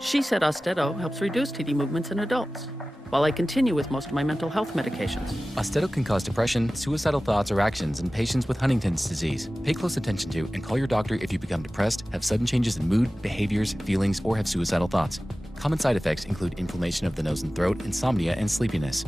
She said Austedo helps reduce TD movements in adults, while I continue with most of my mental health medications. Austedo can cause depression, suicidal thoughts, or actions in patients with Huntington's disease. Pay close attention to and call your doctor if you become depressed, have sudden changes in mood, behaviors, feelings, or have suicidal thoughts. Common side effects include inflammation of the nose and throat, insomnia, and sleepiness.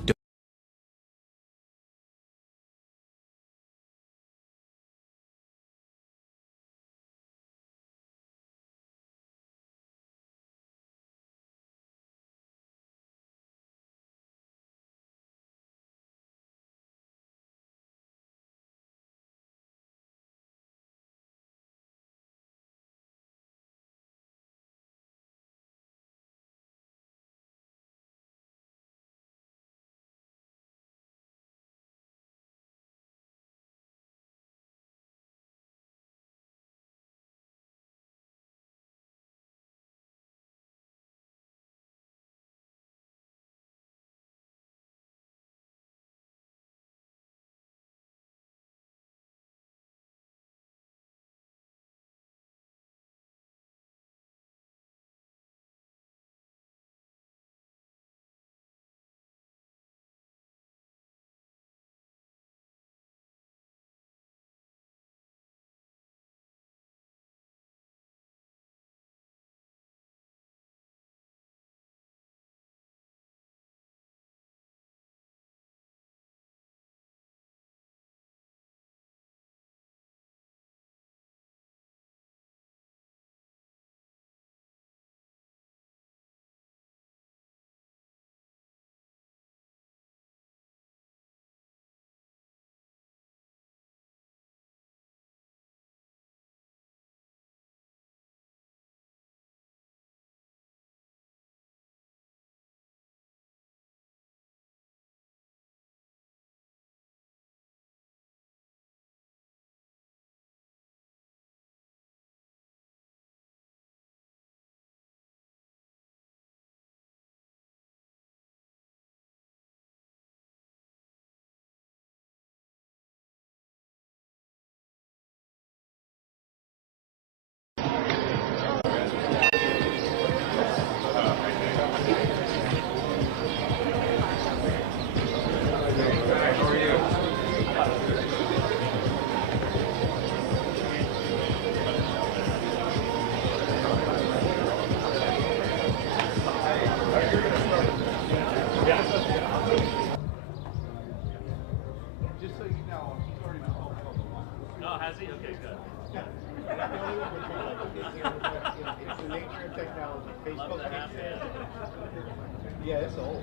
Yeah, it's old.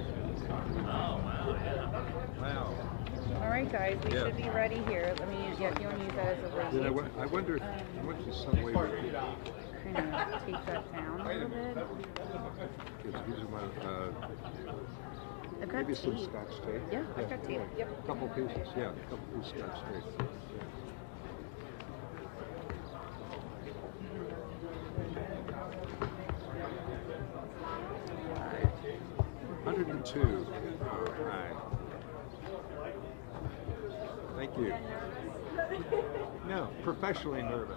Oh, wow, yeah. Wow. All right, guys, we should be ready here. Let me, yeah, if you want to use that as a You know, weight. I wonder if some way we Kind of take that down a little bit. I've got maybe some tape. Scotch tape. Yeah, I've got tape. Yep. A couple pieces, yeah, a couple pieces Scotch tape. 102. All right. Thank you. No, professionally nervous.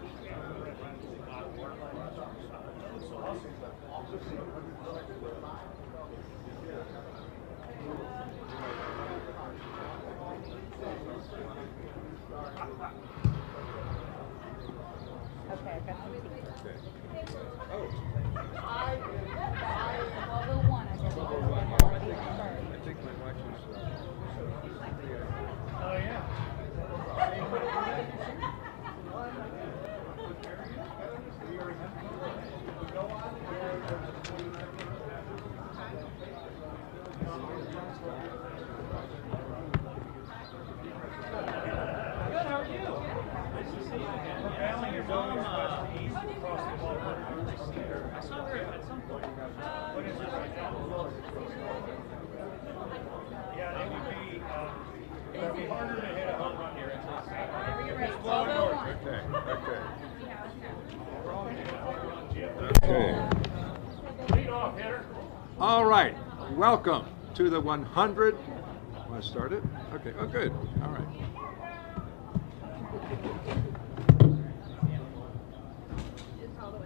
Okay, I've got some tape. Okay. Level 1, I guess. I think my watch is. Oh, yeah. Good, how are you? Nice to see you again. Yeah, so your mom east across the border. I saw her at some point. What is this right now? Yeah, it would be harder to hit a home run here. It's slow north. Okay, okay. Okay. Okay. Lead off, hitter. All right. Welcome to the 100. Want to start it? Okay. Oh, good. All right.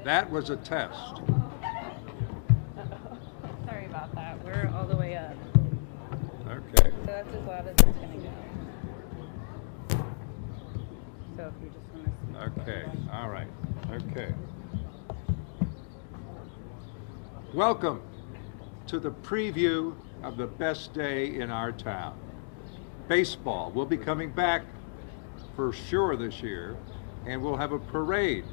That was a test. Welcome to the preview of the best day in our town. Baseball will be coming back for sure this year, and we'll have a parade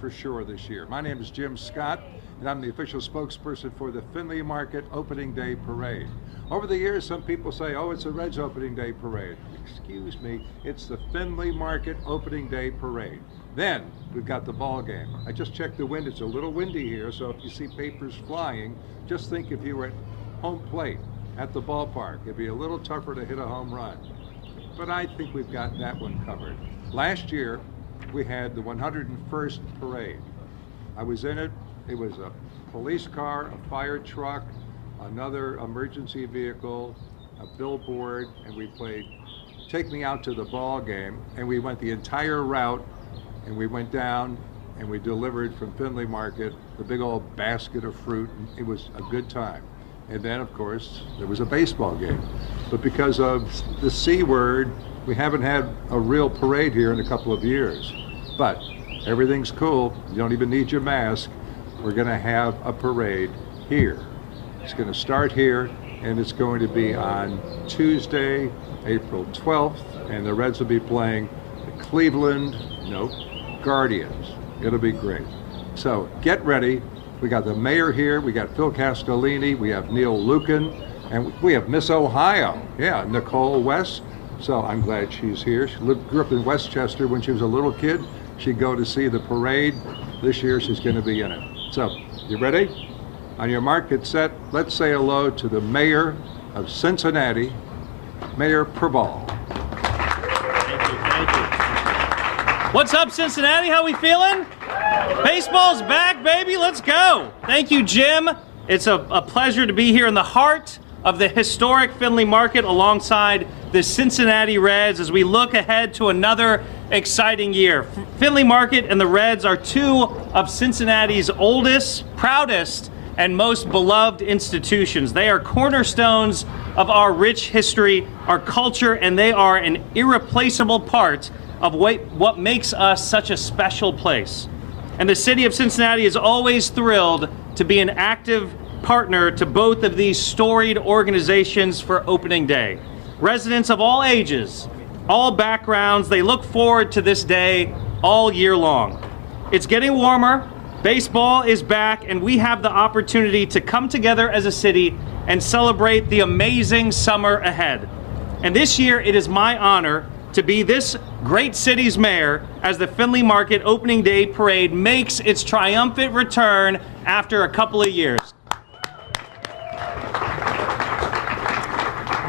for sure this year. My name is Jim Scott, and I'm the official spokesperson for the Findlay Market Opening Day Parade. Over the years, some people say, oh, it's a Reds Opening Day Parade. Excuse me, it's the Findlay Market Opening Day Parade. Then we've got the ball game. I just checked the wind. It's a little windy here, so if you see papers flying, just think if you were at home plate at the ballpark, it'd be a little tougher to hit a home run. But I think we've got that one covered. Last year, we had the 101st parade. I was in it. It was a police car, a fire truck, another emergency vehicle, a billboard, and we played Take Me Out to the Ball Game, and we went the entire route, and we went down and we delivered from Findlay Market the big old basket of fruit, and it was a good time. And then, of course, there was a baseball game. But because of the C word, we haven't had a real parade here in a couple of years. But everything's cool. You don't even need your mask. We're going to have a parade here. It's going to start here, and it's going to be on Tuesday, April 12th, and the Reds will be playing the Cleveland, Guardians. It'll be great. So get ready. We got the mayor here. We got Phil Castellini. We have Neil Lucan, and we have Miss Ohio. Yeah, Nicole West. So I'm glad she's here. She grew up in Westchester when she was a little kid. She'd go to see the parade. This year she's going to be in it. So you ready? On your mark, get set. Let's say hello to the mayor of Cincinnati, Mayor Preval. Thank you. What's up, Cincinnati? How we feeling? Baseball's back, baby. Let's go. Thank you, Jim. It's a pleasure to be here in the heart of the historic Findlay Market alongside the Cincinnati Reds as we look ahead to another exciting year. Findlay Market and the Reds are two of Cincinnati's oldest, proudest, and most beloved institutions. They are cornerstones of our rich history, our culture, and they are an irreplaceable part of what makes us such a special place. And the city of Cincinnati is always thrilled to be an active partner to both of these storied organizations for opening day. Residents of all ages, all backgrounds, they look forward to this day all year long. It's getting warmer, baseball is back, and we have the opportunity to come together as a city and celebrate the amazing summer ahead. And this year, it is my honor to be this great city's mayor as the Findlay Market Opening Day Parade makes its triumphant return after a couple of years.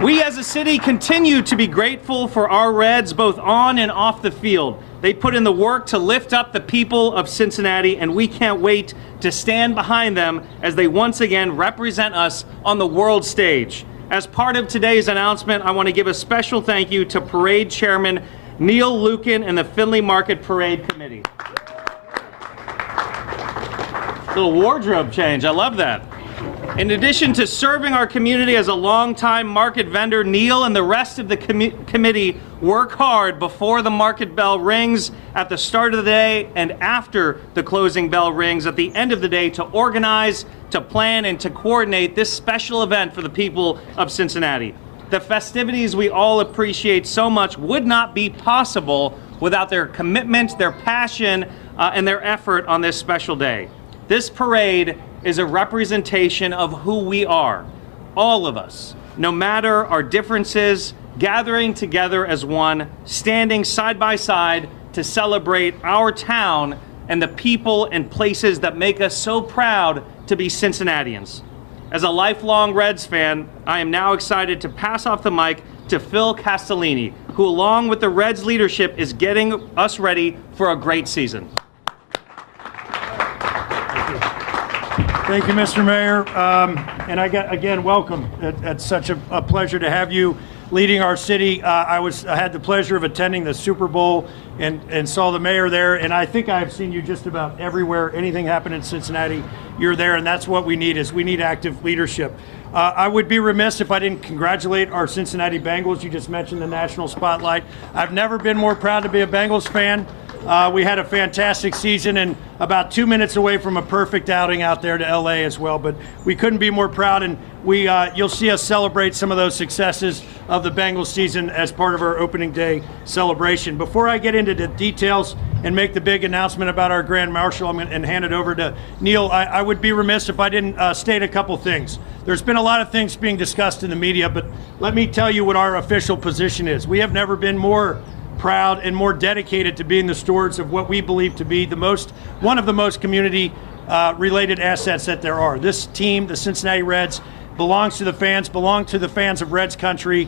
We as a city continue to be grateful for our Reds both on and off the field. They put in the work to lift up the people of Cincinnati, and we can't wait to stand behind them as they once again represent us on the world stage. As part of today's announcement, I want to give a special thank you to Parade Chairman Neil Lucan and the Findlay Market Parade Committee. Little wardrobe change, I love that. In addition to serving our community as a longtime market vendor, Neil and the rest of the committee work hard before the market bell rings at the start of the day and after the closing bell rings at the end of the day to organize, to plan, and to coordinate this special event for the people of Cincinnati. The festivities we all appreciate so much would not be possible without their commitment, their passion, and their effort on this special day. This parade is a representation of who we are, all of us, no matter our differences, gathering together as one, standing side by side to celebrate our town and the people and places that make us so proud to be Cincinnatians. As a lifelong Reds fan, I am now excited to pass off the mic to Phil Castellini, who along with the Reds leadership is getting us ready for a great season. Thank you, Mr. Mayor. And again, welcome. It's such a pleasure to have you leading our city. I had the pleasure of attending the Super Bowl and saw the mayor there. And I think I've seen you just about everywhere. Anything happen in Cincinnati, you're there. And that's what we need active leadership. I would be remiss if I didn't congratulate our Cincinnati Bengals. You just mentioned the national spotlight. I've never been more proud to be a Bengals fan. We had a fantastic season and about 2 minutes away from a perfect outing out there to LA as well. But we couldn't be more proud, and you'll see us celebrate some of those successes of the Bengals season as part of our opening day celebration. Before I get into the details and make the big announcement about our Grand Marshal and hand it over to Neil, I would be remiss if I didn't state a couple things. There's been a lot of things being discussed in the media, but let me tell you what our official position is. We have never been more proud and more dedicated to being the stewards of what we believe to be one of the most community related assets that there are. This team, the Cincinnati Reds, belongs to the fans of Reds country,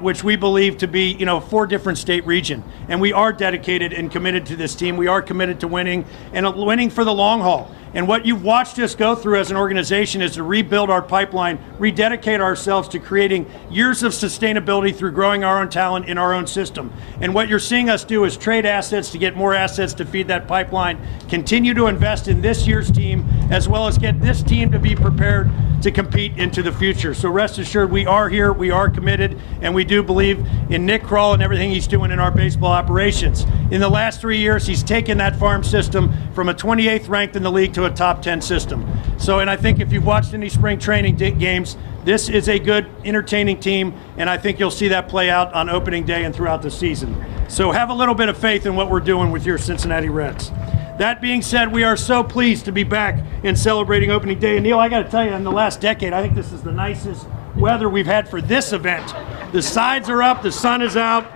which we believe to be, 4 different state region. And we are dedicated and committed to this team. We are committed to winning, and winning for the long haul. And what you've watched us go through as an organization is to rebuild our pipeline, rededicate ourselves to creating years of sustainability through growing our own talent in our own system. And what you're seeing us do is trade assets to get more assets to feed that pipeline, continue to invest in this year's team, as well as get this team to be prepared to compete into the future. So rest assured, we are here, we are committed, and we do believe in Nick Kroll and everything he's doing in our baseball operations. In the last 3 years, he's taken that farm system from a 28th ranked in the league to a top 10 system. So, and I think if you've watched any spring training games, this is a good, entertaining team, and I think you'll see that play out on opening day and throughout the season. So have a little bit of faith in what we're doing with your Cincinnati Reds. That being said, we are so pleased to be back and celebrating opening day. And Neil, I got to tell you, in the last decade, I think this is the nicest weather we've had for this event. The sides are up, the sun is out.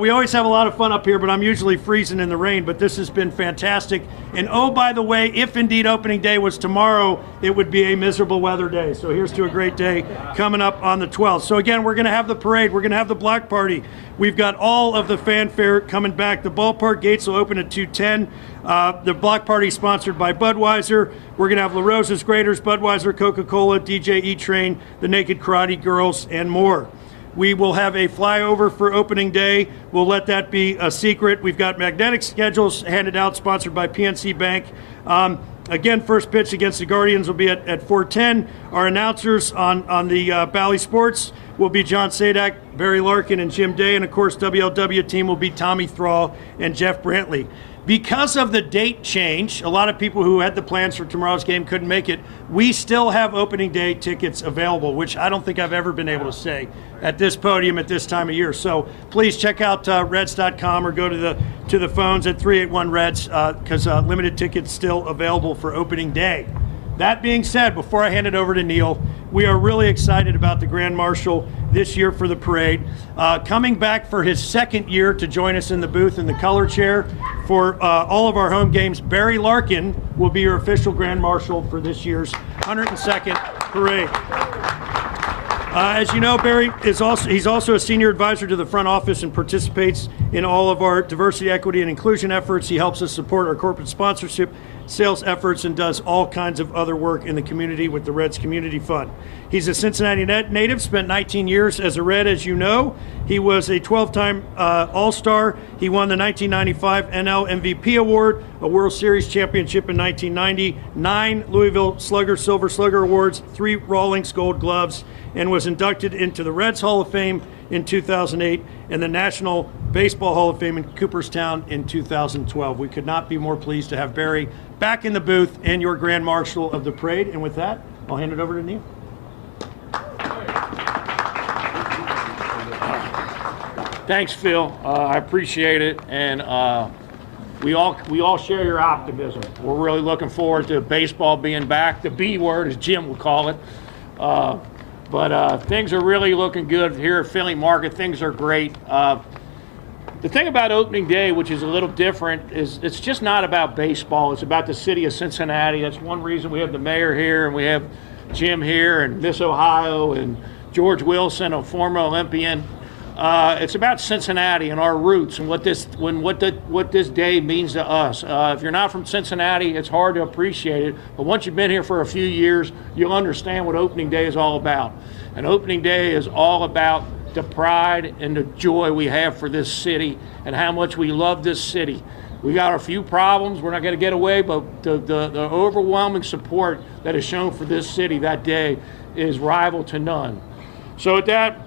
We always have a lot of fun up here, but I'm usually freezing in the rain, but this has been fantastic. And oh, by the way, if indeed opening day was tomorrow, it would be a miserable weather day. So here's to a great day coming up on the 12th. So again, we're gonna have the parade, we're gonna have the block party. We've got all of the fanfare coming back. The ballpark gates will open at 2:10. The block party is sponsored by Budweiser. We're gonna have La Rosa's Graders, Budweiser, Coca-Cola, DJ E-Train, the Naked Karate Girls, and more. We will have a flyover for opening day. We'll let that be a secret. We've got magnetic schedules handed out, sponsored by PNC Bank. Again, first pitch against the Guardians will be at 4:10. Our announcers on the Bally Sports will be John Sadak, Barry Larkin, and Jim Day. And of course, WLW team will be Tommy Thrall and Jeff Brantley. Because of the date change, a lot of people who had the plans for tomorrow's game couldn't make it. We still have opening day tickets available, which I don't think I've ever been able to say at this podium at this time of year. So please check out Reds.com or go to the phones at 381-REDS because limited tickets still available for opening day. That being said, before I hand it over to Neil, we are really excited about the Grand Marshal this year for the parade. Coming back for his second year to join us in the booth in the color chair for all of our home games, Barry Larkin will be your official Grand Marshal for this year's 102nd parade. As you know, Barry is he's also a senior advisor to the front office and participates in all of our diversity, equity, and inclusion efforts. He helps us support our corporate sponsorship, sales efforts, and does all kinds of other work in the community with the Reds Community Fund. He's a Cincinnati native, spent 19 years as a Red, as you know. He was a 12-time All-Star. He won the 1995 NL MVP Award, a World Series championship in 1990, 9 Louisville Slugger Silver Slugger Awards, 3 Rawlings Gold Gloves, and was inducted into the Reds Hall of Fame in 2008 and the National Baseball Hall of Fame in Cooperstown in 2012. We could not be more pleased to have Barry back in the booth and your Grand Marshal of the parade. And with that, I'll hand it over to Neil. Thanks, Phil. I appreciate it, and we all share your optimism. We're really looking forward to baseball being back, the B word, as Jim would call it. But things are really looking good here at Findlay Market. Things are great. The thing about opening day, which is a little different, is it's just not about baseball. It's about the city of Cincinnati. That's one reason we have the mayor here, and we have Jim here, and Miss Ohio, and George Wilson, a former Olympian. It's about Cincinnati and our roots and what this day means to us. If you're not from Cincinnati, it's hard to appreciate it. But once you've been here for a few years, you'll understand what opening day is all about. And opening day is all about the pride and the joy we have for this city and how much we love this city. We got a few problems. We're not going to get away, but the overwhelming support that is shown for this city that day is rival to none. So with that,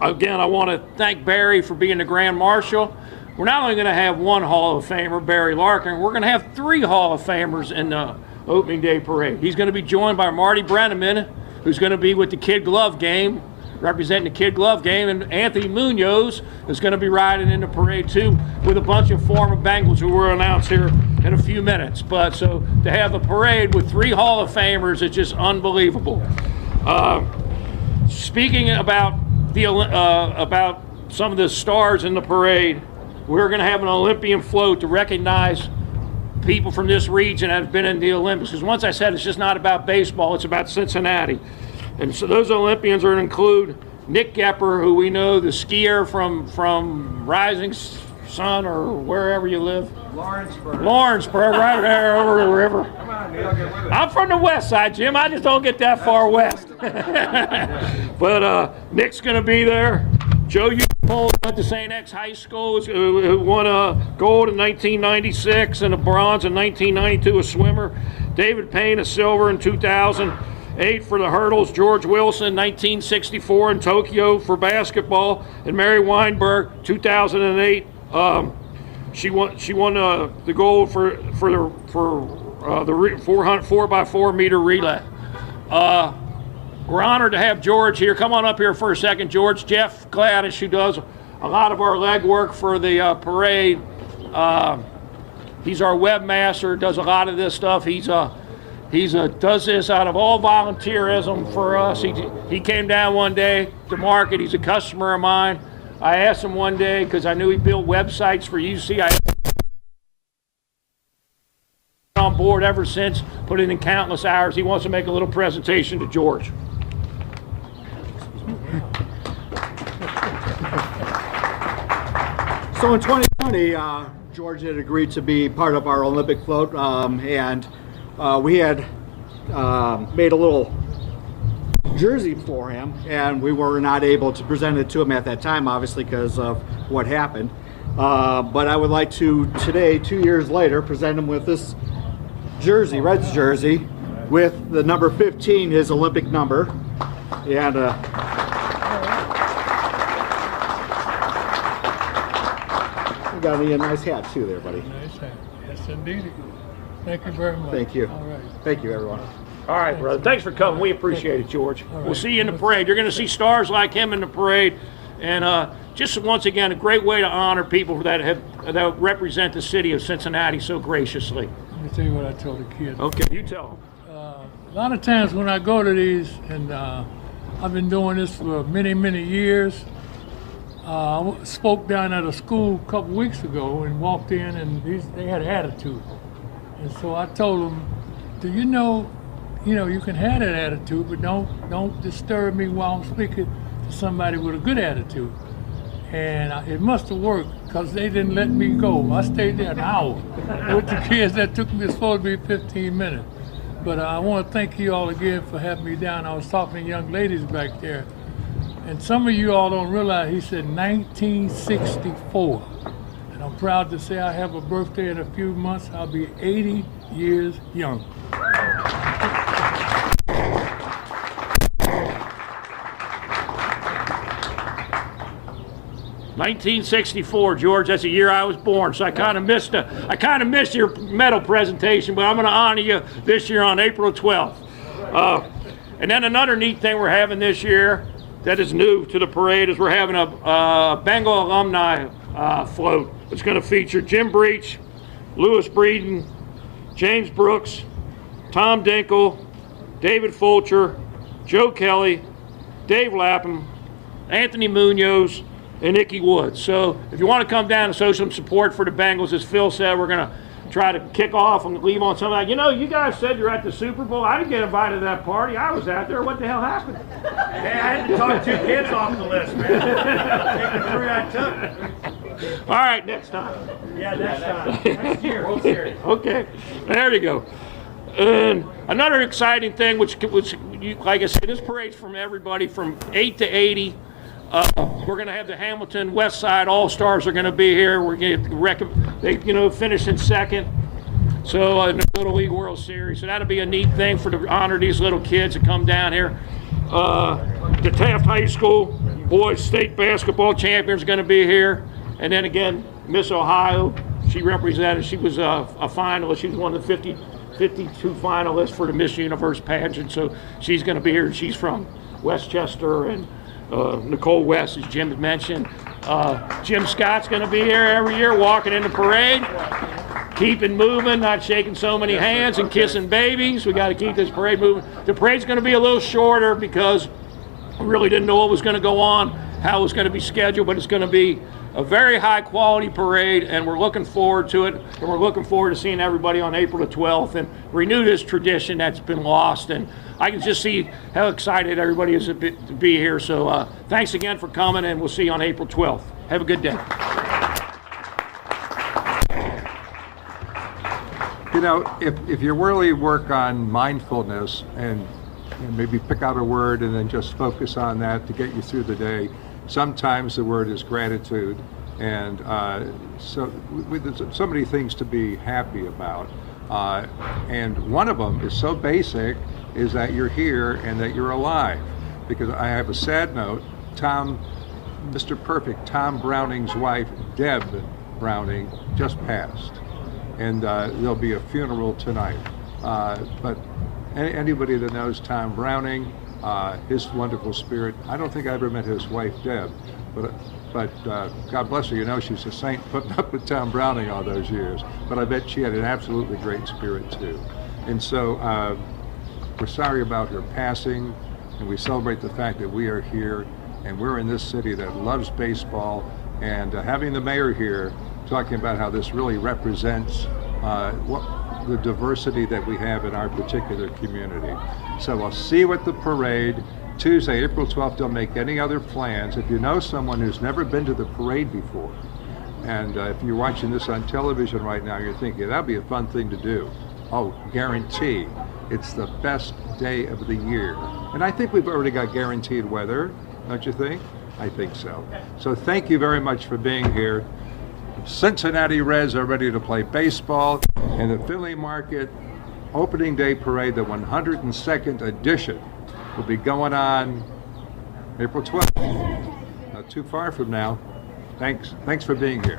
again, I want to thank Barry for being the Grand Marshal. we're not only going to have one Hall of Famer, Barry Larkin, we're going to have 3 Hall of Famers in the opening day parade. He's going to be joined by Marty Brenneman, who's going to be with the Kid Glove game, representing the Kid Glove game, and Anthony Munoz is going to be riding in the parade too, with a bunch of former Bengals who will announce here in a few minutes. But so to have a parade with 3 Hall of Famers is just unbelievable. Speaking about some of the stars in the parade, we're going to have an Olympian float to recognize people from this region that have been in the Olympics. Because once I said it's just not about baseball, it's about Cincinnati. And so those Olympians are going to include Nick Gepper, who we know, the skier from Rising Sun or wherever you live. Lawrenceburg, right there over the river. Come on, Neil, get with it. I'm from the west side, Jim. I just don't get that far west. But Nick's going to be there. Joe Upole went to St. X High School, who won a gold in 1996 and a bronze in 1992, a swimmer. David Payne, a silver in 2008 for the hurdles. George Wilson, 1964 in Tokyo for basketball. And Mary Weinberg, 2008. She won the gold for the 4x4 meter relay. We're honored to have George here. Come on up here for a second, George. Jeff Gladys, who does a lot of our legwork for the parade. He's our webmaster, does a lot of this stuff. He does this out of all volunteerism for us. He came down one day to market. He's a customer of mine. I asked him one day, because I knew he built websites for UC. I on board ever since, put in countless hours. He wants to make a little presentation to George. So in 2020, George had agreed to be part of our Olympic float, and we had made a little jersey for him, and we were not able to present it to him at that time, obviously because of what happened. But I would like to today, 2 years later, present him with this jersey, Reds jersey, with the number 15, his Olympic number, and we got a nice hat too there, buddy. Nice hat. Yes, indeed. Thank you very much. Thank you. All right. Thank you, everyone. All right, brother. Thanks for coming. We appreciate it, George. We'll see you in the parade. You're going to see stars like him in the parade. And just once again, a great way to honor people that represent the city of Cincinnati so graciously. Let me tell you what I told the kids. Okay, you tell them. A lot of times when I go to these, and I've been doing this for many, many years. I spoke down at a school a couple weeks ago and walked in, and they had attitude. And so I told them, do you know, you can have that attitude, but don't disturb me while I'm speaking to somebody with a good attitude. And it must have worked, because they didn't let me go. I stayed there an hour with the kids. That took me, it's supposed to be 15 minutes. But I want to thank you all again for having me down. I was talking to young ladies back there, and some of you all don't realize he said 1964. And I'm proud to say I have a birthday in a few months. I'll be 80 years young. 1964, George. That's the year I was born. So I kind of missed your medal presentation, but I'm going to honor you this year on April 12th. And then another neat thing we're having this year that is new to the parade is we're having a Bengal alumni float. It's going to feature Jim Breach, Lewis Breeden, James Brooks, Tom Dinkle, David Fulcher, Joe Kelly, Dave Lapham, Anthony Munoz, and Ickey Woods. So if you want to come down and show some support for the Bengals, as Phil said, we're going to try to kick off and leave on something like, you guys said you're at the Super Bowl. I didn't get invited to that party. I was out there. What the hell happened? Man, I had to talk 2 kids off the list, man. Take the 3 I took. All right, next time. Yeah, next time. Next year. World Series. Okay, there you go. And another exciting thing, which like I said, this parade's from everybody from 8 to 80. We're going to have the Hamilton West Side All-Stars are going to be here. We're going to finish in second. So in the Little League World Series. So that'll be a neat thing to honor these little kids that come down here. The Taft High School boys state basketball champions are going to be here. And then again, Miss Ohio, she represented, she was a finalist. She was one of the 52 finalists for the Miss Universe pageant. So she's going to be here. She's from Westchester, and Nicole West, as Jim had mentioned. Jim Scott's going to be here every year walking in the parade, keeping moving, not shaking so many hands and kissing babies. We got to keep this parade moving. The parade's going to be a little shorter because we really didn't know what was going to go on, how it was going to be scheduled, but it's going to be a very high quality parade, and we're looking forward to it, and we're looking forward to seeing everybody on April the 12th and renew this tradition that's been lost. And I can just see how excited everybody is to be here. So thanks again for coming, and we'll see you on April 12th. Have a good day. You know, if you really work on mindfulness and maybe pick out a word and then just focus on that to get you through the day, sometimes the word is gratitude. And so there's so many things to be happy about. And one of them is so basic, is that you're here and that you're alive. Because I have a sad note, Mr. Perfect, Tom Browning's wife, Deb Browning, just passed. And there'll be a funeral tonight. But anybody that knows Tom Browning, his wonderful spirit, I don't think I ever met his wife, Deb, but God bless her, you know, she's a saint putting up with Tom Browning all those years. But I bet she had an absolutely great spirit too. And so we're sorry about her passing, and we celebrate the fact that we are here, and we're in this city that loves baseball, and having the mayor here talking about how this really represents the diversity that we have in our particular community. So we'll see you at the parade Tuesday, April 12th. Don't make any other plans. If you know someone who's never been to the parade before, and if you're watching this on television right now, you're thinking, that'd be a fun thing to do. Oh, guarantee. It's the best day of the year. And I think we've already got guaranteed weather, don't you think? I think so. So thank you very much for being here. Cincinnati Reds are ready to play baseball, and the Findlay Market Opening Day Parade, the 102nd edition, will be going on April 12th. Not too far from now. Thanks for being here.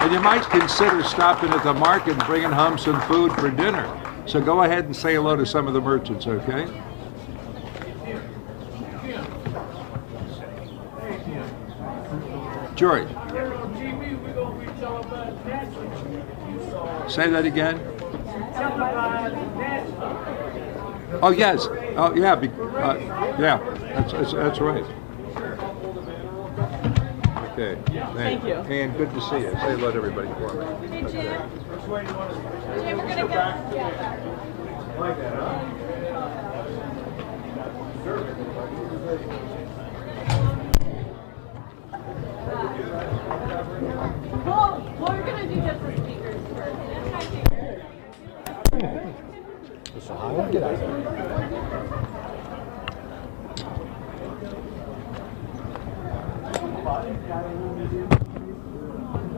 And you might consider stopping at the market and bringing home some food for dinner. So go ahead and say hello to some of the merchants, okay? George. Say that again. Oh yes. Oh yeah. Yeah. That's right. Okay. Thank you. And good to see you. Say hello to everybody for me. Okay. Jim, we're gonna go. Like that, huh? Well, we're gonna do just the speakers first. Get out of here.